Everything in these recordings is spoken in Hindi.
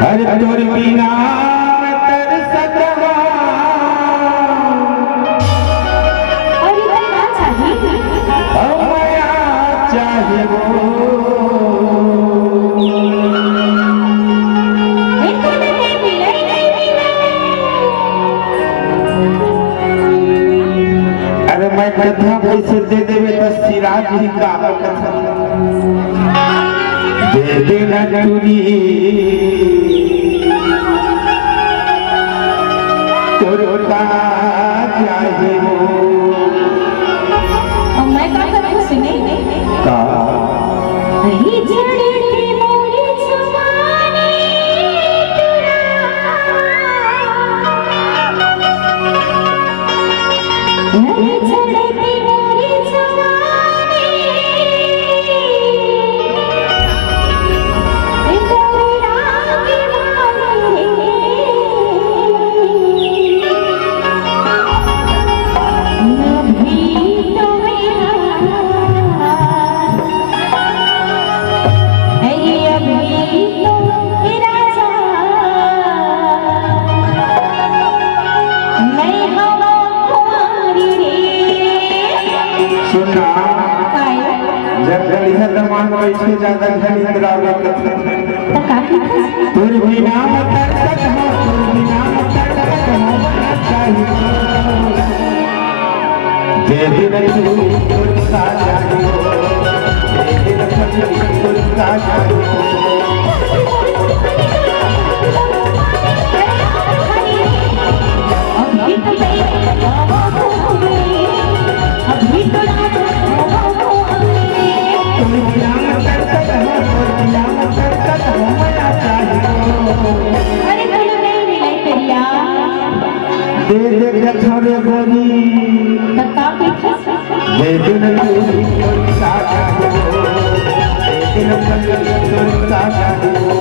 हर तोर बिना तरसत चाहे वो अरे मैं कथा कैसे दे देवे तो सिराज ही का कथा दे देना चुरी तोरता चाहे वो मैं का कथा सुने का नहीं जड़े मोरी जवानी नहीं जड़े मोरी जवानी इंदौरा की माने नभी तो मेरा सुना जब घड़िया दमान वैसे ज्यादा घड़ी करावे तोर बिना तरसत हो तोर बिना तरसत हो चाहिए दे दिन तोर सा चाहिए दे दिन तोर सा चाहिए दे दे छोरे गोरी दे दिन तोर सा चाहिए दे दिन तोर सा चाहिए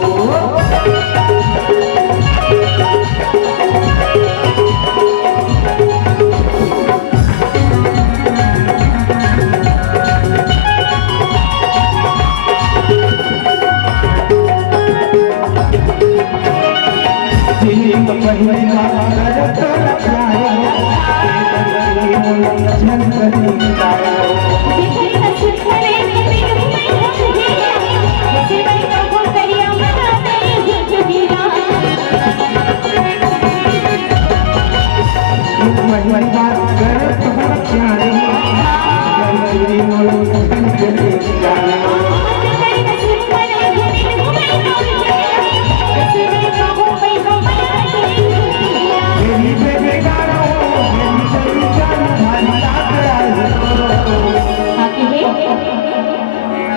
पहले मार तोरा प्यारे जन करी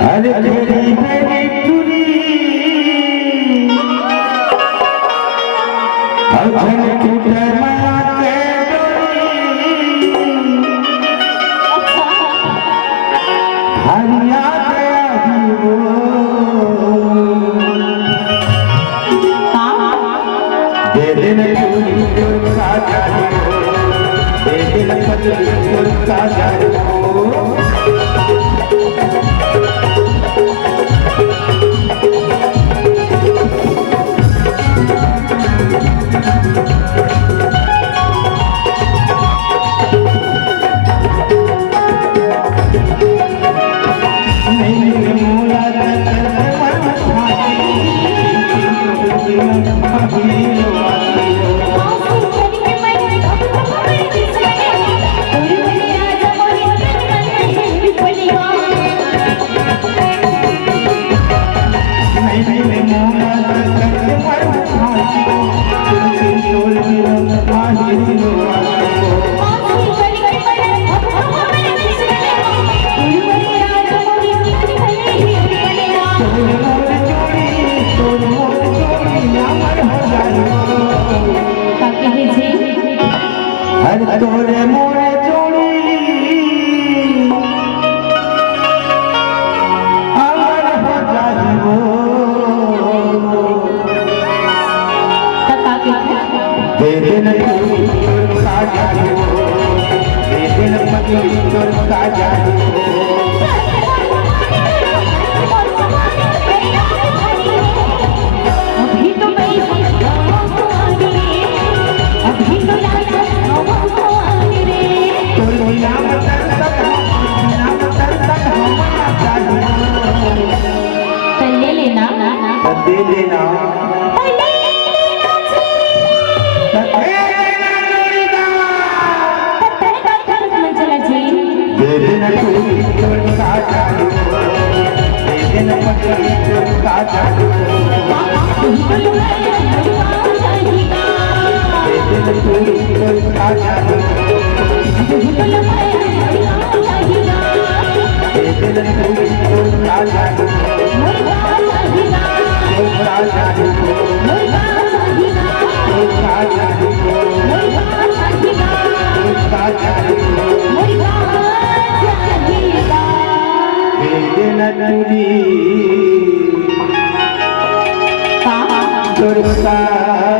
अरे तेरी मेरी टूरी अजन टूटे माया के डोरी हरिया गया ही वो दे दिन टूरी तोर सा चाहिए दे दिन पतली तोर सा चाहिए देना दे देना चूड़ी और साजा दे देना पगड़ी और साजा दे देना चूड़ी और साजा दे देना चूड़ी और साजा दे Durga